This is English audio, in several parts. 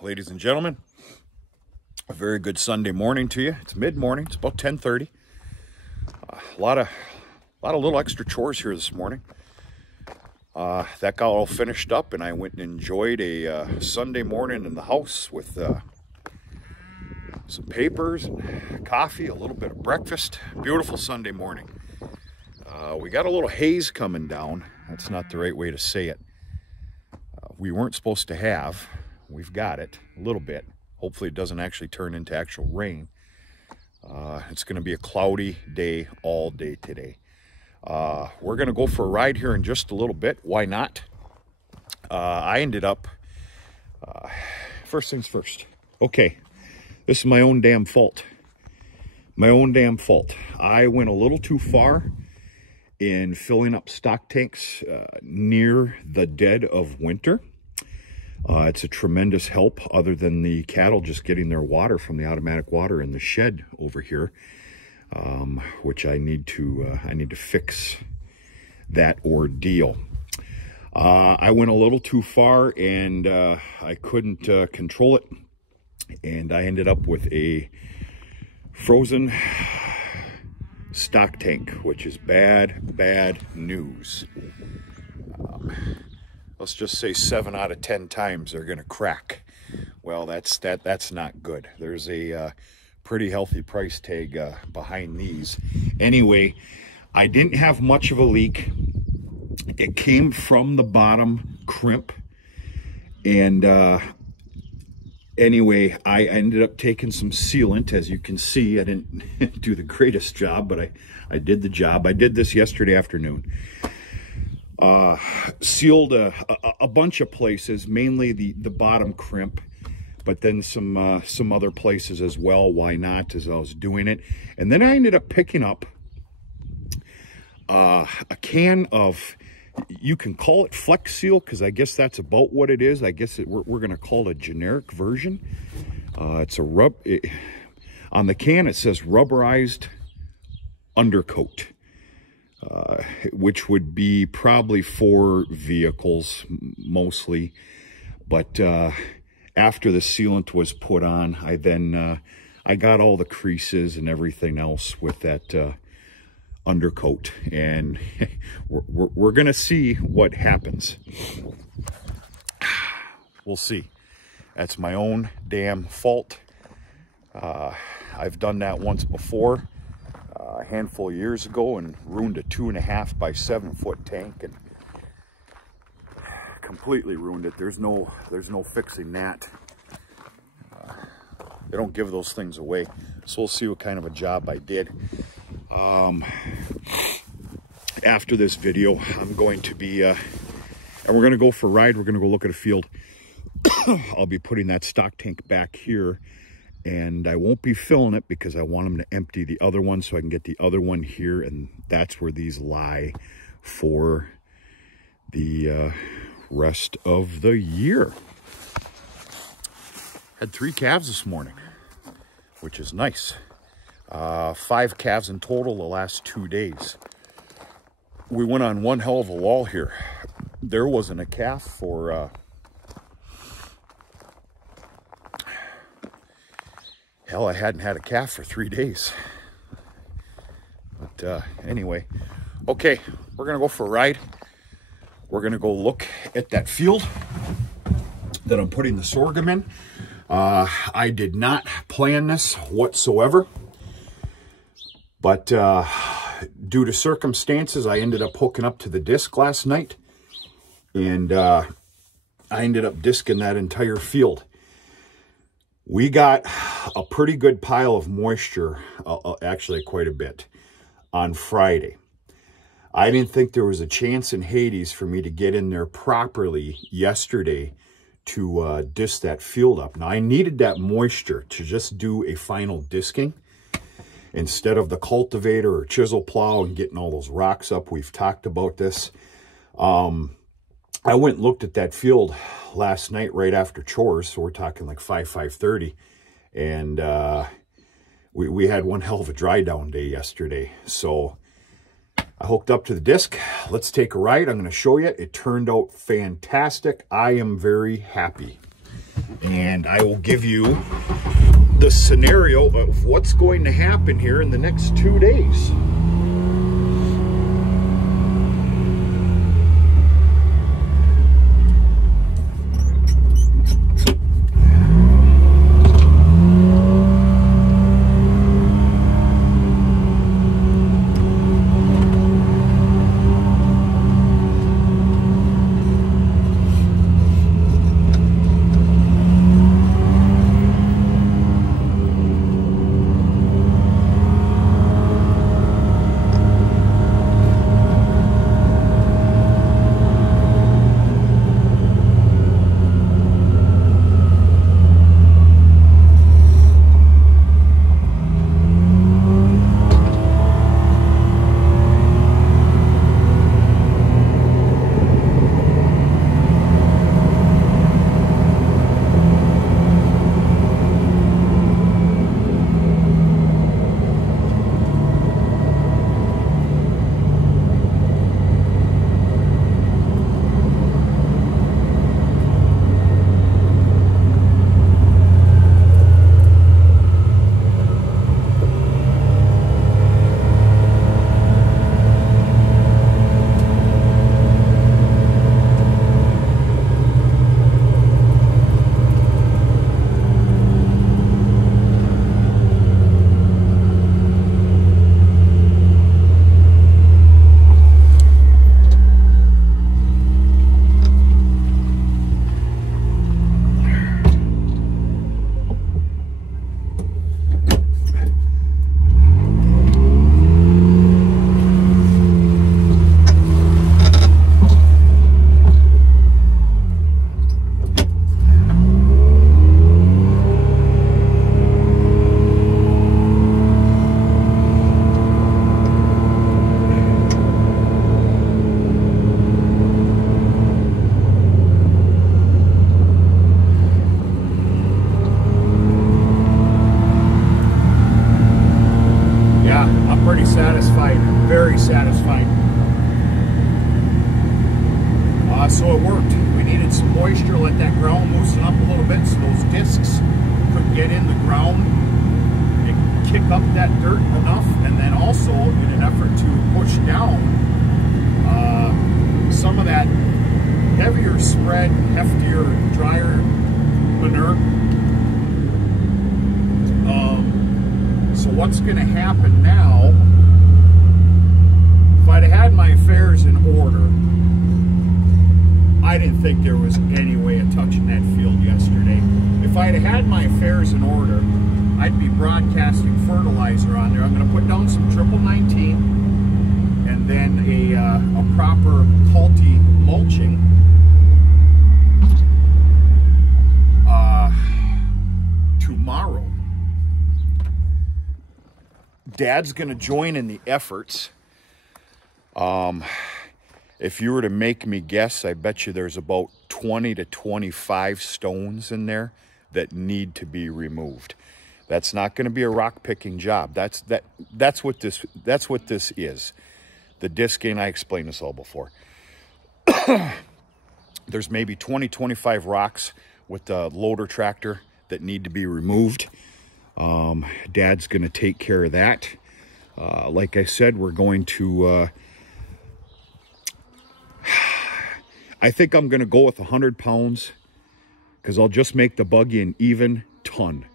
Ladies and gentlemen, a very good Sunday morning to you. It's mid-morning. It's about 10:30. A lot of little extra chores here this morning. That got all finished up, and I went and enjoyed a Sunday morning in the house with some papers and coffee, a little bit of breakfast. Beautiful Sunday morning. We got a little haze coming down. That's not the right way to say it. We weren't supposed to have. We've got it a little bit. Hopefully it doesn't actually turn into actual rain. It's going to be a cloudy day all day today. We're going to go for a ride here in just a little bit. Why not? I ended up, first things first. Okay, this is my own damn fault. My own damn fault. I went a little too far in filling up stock tanks near the dead of winter. It's a tremendous help other than the cattle just getting their water from the automatic water in the shed over here, which I need to fix that ordeal. I went a little too far and I couldn't control it, and I ended up with a frozen stock tank, which is bad news. Let's just say 7 out of 10 times they're going to crack. Well, that's not good. There's a pretty healthy price tag behind these. Anyway, I didn't have much of a leak. It came from the bottom crimp. And anyway, I ended up taking some sealant. As you can see, I didn't do the greatest job, but I did the job. I did this yesterday afternoon. Sealed a bunch of places, mainly the bottom crimp, but then some other places as well. Why not, as I was doing it. And then I ended up picking up a can of, you can call it Flex Seal, because I guess that's about what it is. I guess we're going to call it a generic version. It's a on the can it says rubberized undercoat. Which would be probably for vehicles mostly, but after the sealant was put on, I got all the creases and everything else with that undercoat, and we're gonna see what happens. We'll see. That's my own damn fault. I've done that once before. A handful of years ago, and ruined a 2.5 by 7 foot tank, and completely ruined it. There's no fixing that. They don't give those things away, so we'll see what kind of a job I did. After this video, I'm going to be and we're going to go for a ride. We're going to go look at a field. I'll be putting that stock tank back here, and I won't be filling it because I want them to empty the other one so I can get the other one here, and that's where these lie for the rest of the year. Had 3 calves this morning, which is nice. 5 calves in total the last 2 days. We went on one hell of a wall here. There wasn't a calf for hell, I hadn't had a calf for 3 days. But anyway, okay, we're gonna go for a ride. We're gonna go look at that field that I'm putting the sorghum in. I did not plan this whatsoever, but due to circumstances, I ended up hooking up to the disc last night, and I ended up discing that entire field. We got a pretty good pile of moisture, actually quite a bit, on Friday. I didn't think there was a chance in Hades for me to get in there properly yesterday to disc that field up. Now, I needed that moisture to just do a final disking instead of the cultivator or chisel plow and getting all those rocks up. We've talked about this. I went and looked at that field last night right after chores, so we're talking like 5:30, and we had one hell of a dry down day yesterday. So I hooked up to the disc. Let's take a ride. I'm going to show you. It turned out fantastic. I am very happy. and I will give you the scenario of what's going to happen here in the next 2 days. Pretty satisfied, very satisfied. So it worked. We needed some moisture, let that ground loosen up a little bit so those discs could get in the ground and kick up that dirt enough, and then also in an effort to push down some of that heavier spread, heftier, drier manure. So what's going to happen now, if I'd have had my affairs in order, I didn't think there was any way of touching that field yesterday. If I'd have had my affairs in order, I'd be broadcasting fertilizer on there. I'm going to put down some 19 and then a proper culty mulching. Tomorrow. Dad's going to join in the efforts. If you were to make me guess, I bet you there's about 20 to 25 stones in there that need to be removed. That's not going to be a rock picking job. That's what this is. The discing, I explained this all before. There's maybe 20, 25 rocks with the loader tractor that need to be removed. Dad's going to take care of that. Like I said, we're going to, I think I'm going to go with 100 pounds because I'll just make the buggy an even ton.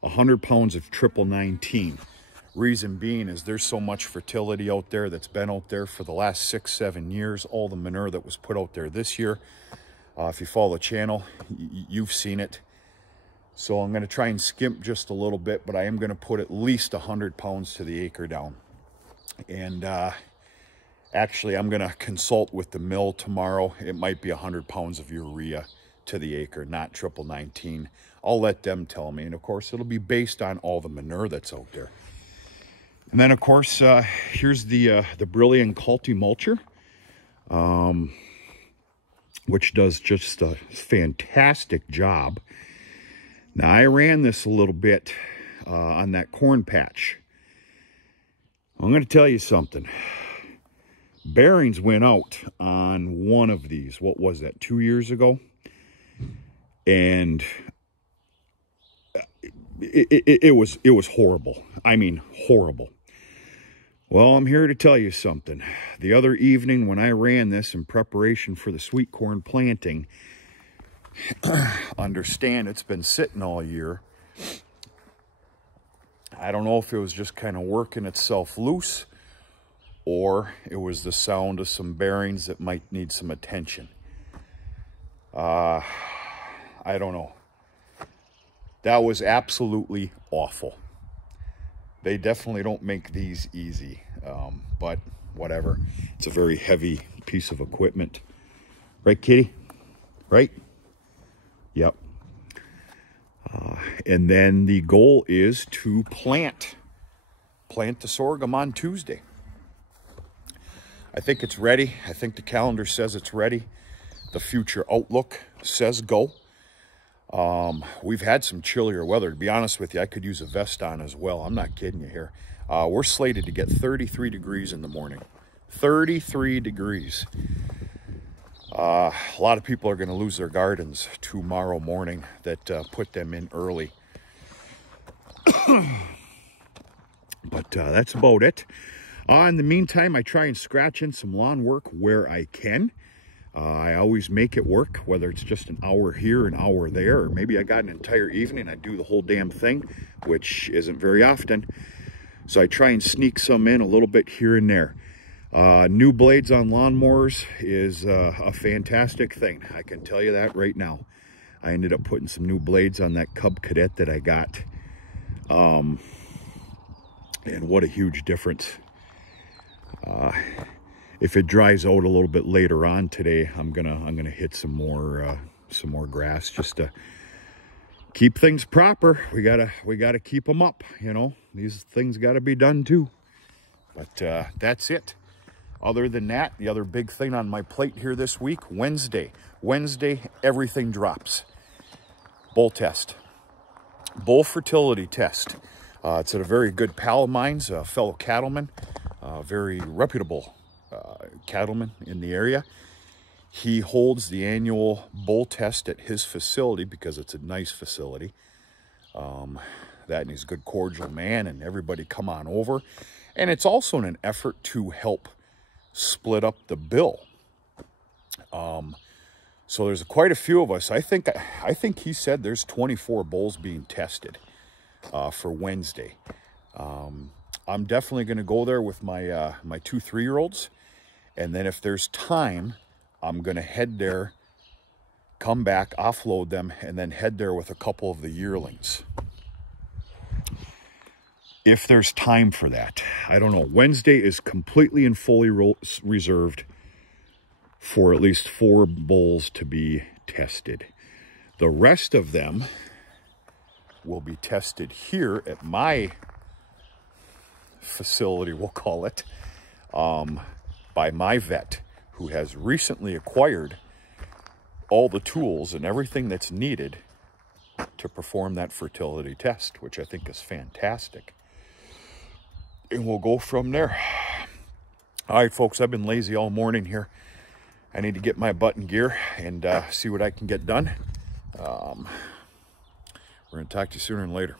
100 pounds of 19. Reason being is there's so much fertility out there that's been out there for the last 6-7 years. All the manure that was put out there this year. If you follow the channel, you've seen it. So I'm going to try and skimp just a little bit, but I am going to put at least 100 pounds to the acre down. And actually, I'm going to consult with the mill tomorrow. It might be 100 pounds of urea to the acre, not 19. I'll let them tell me. And of course, it'll be based on all the manure that's out there. And then, of course, here's the Brilliant Culti Mulcher, which does just a fantastic job. Now, I ran this a little bit on that corn patch. I'm going to tell you something. Bearings went out on one of these. What was that, 2 years ago? And it was horrible. I mean, horrible. Well, I'm here to tell you something. The other evening when I ran this in preparation for the sweet corn planting, understand it's been sitting all year. I don't know if it was just kind of working itself loose, or it was the sound of some bearings that might need some attention. I don't know. That was absolutely awful. They definitely don't make these easy, but whatever. It's a very heavy piece of equipment. Right, Kitty? Right? Yep. And then the goal is to plant the sorghum on Tuesday. I think it's ready. I think the calendar says it's ready. The future outlook says go. We've had some chillier weather. To be honest with you, I could use a vest on as well. I'm not kidding you here. We're slated to get 33 degrees in the morning. 33 degrees. A lot of people are going to lose their gardens tomorrow morning that put them in early. But that's about it. In the meantime, I try and scratch in some lawn work where I can. I always make it work, whether it's just an hour here, an hour there, or maybe I got an entire evening, I do the whole damn thing, which isn't very often. So I try and sneak some in a little bit here and there. New blades on lawnmowers is a fantastic thing. I can tell you that right now. I ended up putting some new blades on that Cub Cadet that I got. And what a huge difference. If it dries out a little bit later on today, I'm gonna hit some more grass just to keep things proper. We gotta keep them up, you know. These things gotta be done too. But that's it. Other than that, the other big thing on my plate here this week, Wednesday, everything drops. Bull test, bull fertility test. It's at a very good pal of mine's, a fellow cattleman, very reputable cattleman in the area. He holds the annual bull test at his facility because it's a nice facility. That, and he's a good cordial man, and everybody come on over. And it's also in an effort to help split up the bill. So there's quite a few of us. I think he said there's 24 bulls being tested for Wednesday. I'm definitely going to go there with my my 2 3-year-olds, and then if there's time, I'm going to head there, come back, offload them, and then head there with a couple of the yearlings. If there's time for that. I don't know. Wednesday is completely and fully reserved for at least 4 bulls to be tested. The rest of them will be tested here at my facility, we'll call it, by my vet, who has recently acquired all the tools and everything that's needed to perform that fertility test, which I think is fantastic. And we'll go from there. All right, folks, I've been lazy all morning here. I need to get my butt in gear and see what I can get done. We're going to talk to you sooner than later.